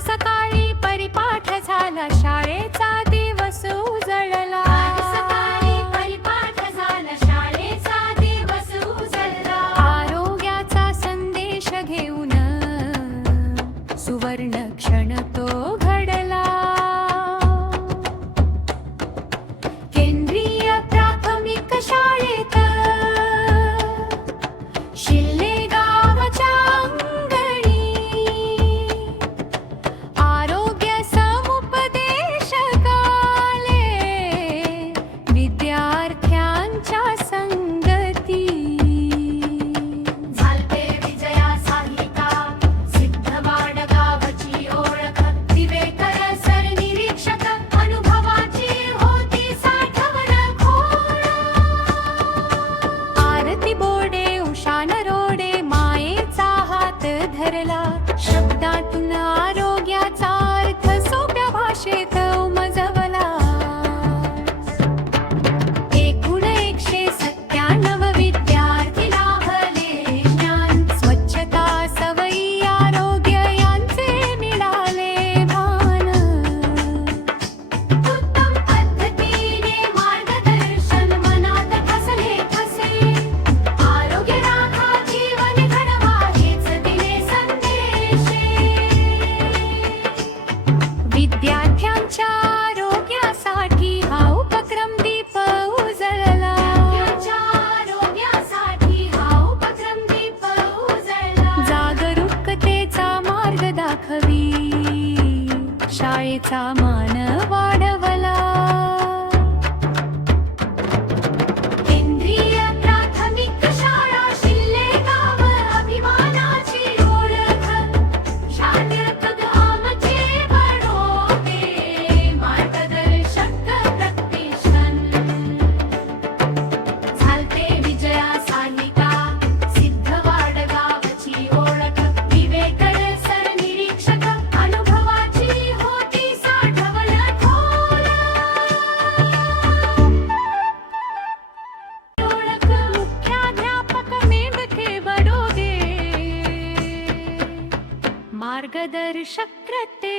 सकाळी परिपाठ झाला. शाळेचा दिवस उजळला. विद्यार्थ्यांच्या आरोग्यासाठी उपक्रम जागरूकतेचा मार्ग दाखवी. शाळेचा मान वाढ मार्गदर्शकृते